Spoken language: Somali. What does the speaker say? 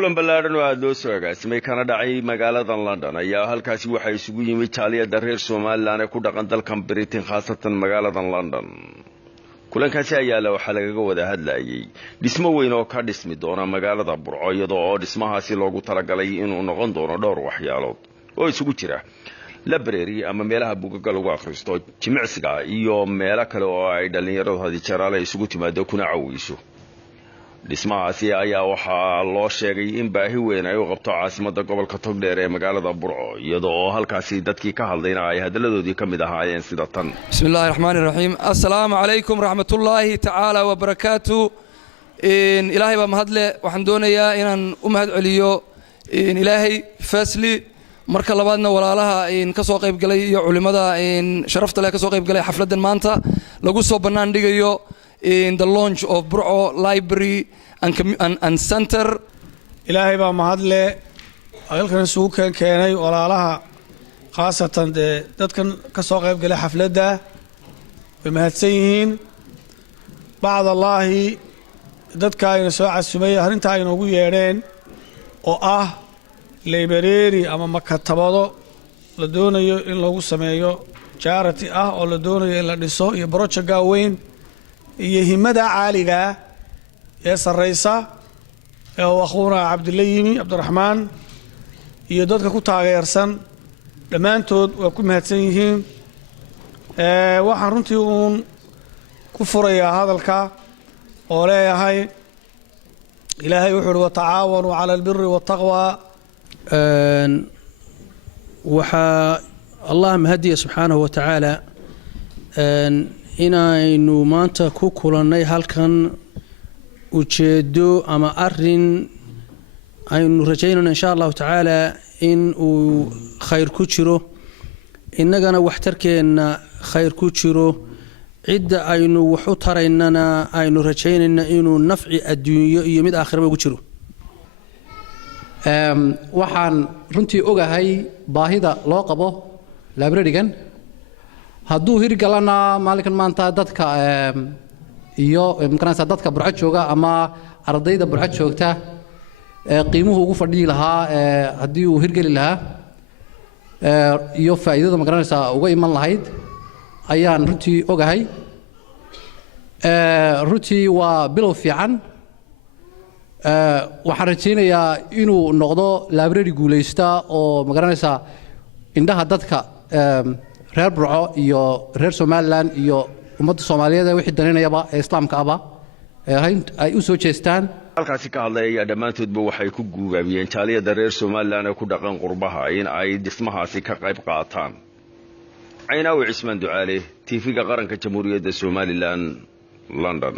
kulan ballaaran oo aad loo soo agaasimay kana dhacay magaalada London ayaa halkaasi waxa isugu yimid jaaliyada reer Soomaaliland ee ku dhaqan dalkan Britain khaasatan magaalada London. kulankaasi ayaa waxa laga wada hadlayay dhismo weyn oo ka dhismi doona magaalada Burco iyadoo oo dhismahaasi loogu talagalay inuu noqon doono dhowr waxyaalood oo isugu jira library ama meelaha buugaagga lagu akhristo, jimicsiga iyo meelo kale oo ay dhalinyaradu hadii jaraale isugu timaado kuna caawiso. dhismahaasi ayaa waxaa loo sheegay in baahi weyn ay u qabto caasimadda gobolka Togdheer ee magaalada Burco iyadoo halkaasi dadkii ka hadlayna ay hadaladoodii ka mid ahaayeen sida tan. Bismillahir Rahmanir Rahim. Assalaamu alaykum rahmatullahi ta'ala wa barakatuh. Ilaahay baa mahadle, waxaan doonayaa inaan u mahad celiyo Ilaahay firstly marka labaadna walaalaha ka soo qayb galay iyo culimada sharafta leh ka soo qayb galay xafladan maanta lagu soo banaan dhigayo in the launch of Burco Library and Center. Ilaahay baa mahadle, halkan suuq keenay walaalaha khaasatan dadkan ka soo qayb galay xafladda way mahadsan yihiin. bacdallaahi dadka ayna soo casumay arrinta ay noogu yeedheen oo ah library ama maktabado la doonayo in lagu sameeyo charity ah oo la doonayo in la dhiso iyo project weyn iyo himada caaliga ee sareysa ee akhuuna Cabdullaahi Cabdiraxmaan iyo dadka ku taageersan dhamaantood waa ku mahadsan yihiin. waxaan runtii uun ku furayaa hadalka oo leeyahay Ilaahay wuxuu wa tacaawanu cala albirri wattaqwa. waxa Allah mahadiya subhanahu wa ta'ala inaynu maanta ku kulannay halkan ujeedo ama arin aynu rajaynayno insha Allah ta'ala in uu khayr ku jiro, innagana waxtarkeena khayr ku jiro, cidda aynu wax u taraynana aynu rajaynayna inuu nafci adduunyo iyo mid aakhiraba ugu jiro. waxaan runtii ogahay baahida loo qabo library-gan hadduu hirgalana maalinkan maanta dadka iyo imkaanaysa dadka Burco jooga ama ardayda Burco joogta qiimuhu ugu fadhii lahaa haddii uu hirgali lahaa iyo faa'iidada imkaanaysa uga iman lahayd ayaan runtii ogahay. runtii waa bilow fiican. waxaan rajaynayaa inuu noqdo library guuleysta oo imkaanaysa indhaha dadka reer Burco iyo reer Somaliland iyo ummadda Soomaaliyeed wixii daneynayaba ee islaamka aba ay u soo jeestaan. halkaasi ka hadlaya dhamaantoodba waxay ku guugaabiyeen jaaliyada reer Somaliland ee ku dhaqan qurbaha in ay dhismahaasi ka qayb qaataan. Aynaawi Cismaan Ducaale, TV-ga qaranka Jamhuuriyadda Somaliland, London.